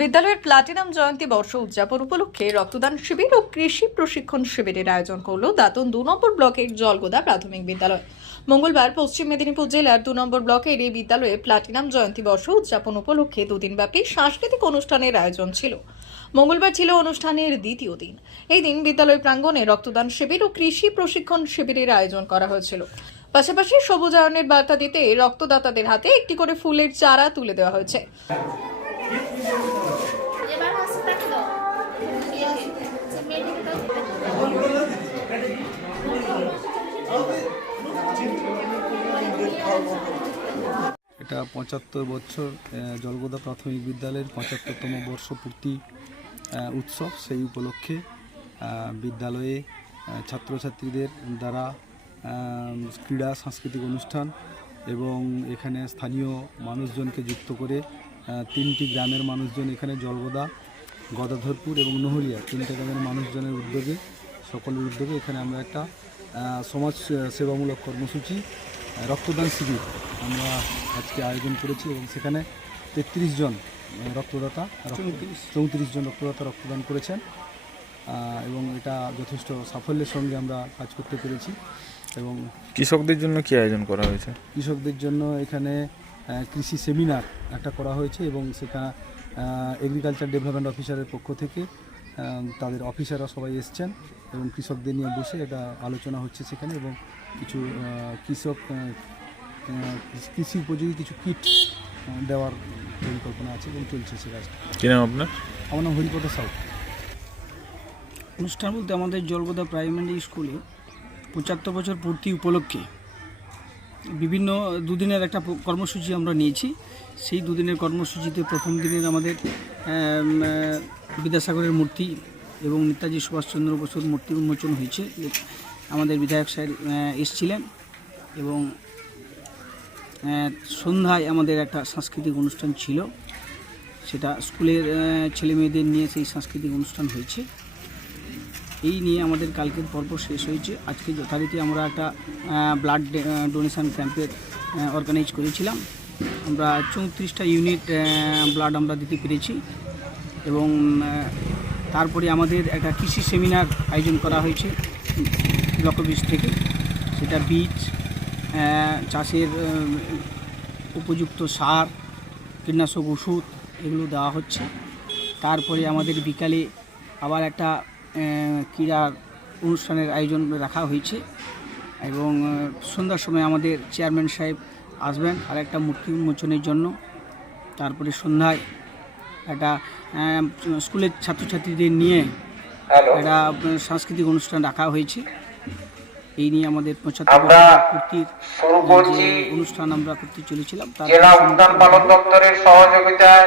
বিদ্যালয়ের প্লাটিনাম জয়ন্তী বর্ষ উদযাপন উপলক্ষে রক্তদান শিবির ও কৃষি প্রশিক্ষণ শিবিরের আয়োজন করল দাতন দু নম্বর ব্লকের জলগোদা প্রাথমিক বিদ্যালয়। মঙ্গলবার পশ্চিম মেদিনীপুর জেলার দু নম্বর ব্লকের এই বিদ্যালয়ে প্লাটিনাম জয়ন্তী বর্ষ উদযাপন উপলক্ষে দুদিনব্যাপী সাংস্কৃতিক অনুষ্ঠানের আয়োজন ছিল। মঙ্গলবার ছিল অনুষ্ঠানের দ্বিতীয় দিন। এই দিন বিদ্যালয় প্রাঙ্গণে রক্তদান শিবির ও কৃষি প্রশিক্ষণ শিবিরের আয়োজন করা হয়েছিল। পাশাপাশি সবুজায়নের বার্তা দিতে রক্তদাতাদের হাতে একটি করে ফুলের চারা তুলে দেওয়া হয়েছে। এটা পঁচাত্তর বছর জলগোদা প্রাথমিক বিদ্যালয়ের পঁচাত্তরতম বর্ষপূর্তি উৎসব। সেই উপলক্ষে বিদ্যালয়ে ছাত্রছাত্রীদের দ্বারা ক্রীড়া, সাংস্কৃতিক অনুষ্ঠান এবং এখানে স্থানীয় মানুষজনকে যুক্ত করে তিনটি গ্রামের মানুষজন এখানে জলগোদা গদাধরপুর এবং নহরিয়া তিনটে গ্রামের মানুষজনের উদ্যোগে সকলের উদ্যোগে এখানে আমরা একটা সমাজ সেবামূলক কর্মসূচি রক্তদান শিবির আমরা আজকে আয়োজন করেছি এবং সেখানে তেত্রিশ জন রক্তদাতা চৌত্রিশ। জন রক্তদাতা রক্তদান করেছেন এবং এটা যথেষ্ট সাফল্যের সঙ্গে আমরা কাজ করতে পেরেছি এবং কৃষকদের জন্য কি আয়োজন করা হয়েছে? কৃষকদের জন্য এখানে কৃষি সেমিনার একটা করা হয়েছে এবং সেটা এগ্রিকালচার ডেভেলপমেন্ট অফিসারের পক্ষ থেকে তাদের অফিসাররা সবাই এসছেন এবং কৃষকদের নিয়ে বসে এটা আলোচনা হচ্ছে সেখানে এবং কিছু কৃষক কৃষি উপযোগী কিছু কিট দেওয়ার পরিকল্পনা আছে এবং চলছে সে কাজটা। কি নাম আপনার? আমার নাম হরিপদ সাউ। অনুষ্ঠান বলতে আমাদের জলগোদা প্রাইমারি স্কুলে পঁচাত্তর বছর পূর্তি উপলক্ষে বিভিন্ন দুদিনের একটা কর্মসূচি আমরা নিয়েছি। সেই দুদিনের কর্মসূচিতে প্রথম দিনের আমাদের বিদ্যাসাগরের মূর্তি এবং নেতাজি সুভাষচন্দ্র বসুর মূর্তি উন্মোচন হয়েছে। আমাদের বিধায়ক স্যার এসছিলেন এবং সন্ধ্যায় আমাদের একটা সাংস্কৃতিক অনুষ্ঠান ছিল। সেটা স্কুলের আহ, ছেলে মেয়েদের নিয়ে সেই সাংস্কৃতিক অনুষ্ঠান হয়েছে। এই নিয়ে আমাদের কালকের পর্ব শেষ হয়েছে। আজকে যথারীতি আমরা একটা ব্লাড ডোনেশন ক্যাম্পের অর্গানাইজ করেছিলাম। আমরা চৌত্রিশটা ইউনিট ব্লাড আমরা দিতে পেরেছি এবং তারপরে আমাদের একটা কৃষি সেমিনার আয়োজন করা হয়েছে ব্লক অফিস থেকে। সেটা বীজ চাষের উপযুক্ত সার, কীটনাশক ওষুধ এগুলো দেওয়া হচ্ছে। তারপরে আমাদের বিকালে আবার একটা আহ, ক্রীড়ার অনুষ্ঠানের আয়োজন রাখা হয়েছে এবং সন্ধ্যার সময় আমাদের চেয়ারম্যান সাহেব আসবেন আর একটা মূর্তি উন্মোচনের জন্য। তারপরে সন্ধ্যায় একটা স্কুলের ছাত্রছাত্রীদের নিয়ে একটা সাংস্কৃতিক অনুষ্ঠান রাখা হয়েছে। এই নিয়ে আমাদের পঁচাত্তর অনুষ্ঠান আমরা করতে চলেছিলাম তার জেলা উদ্যান পালন দপ্তরের সহযোগিতায়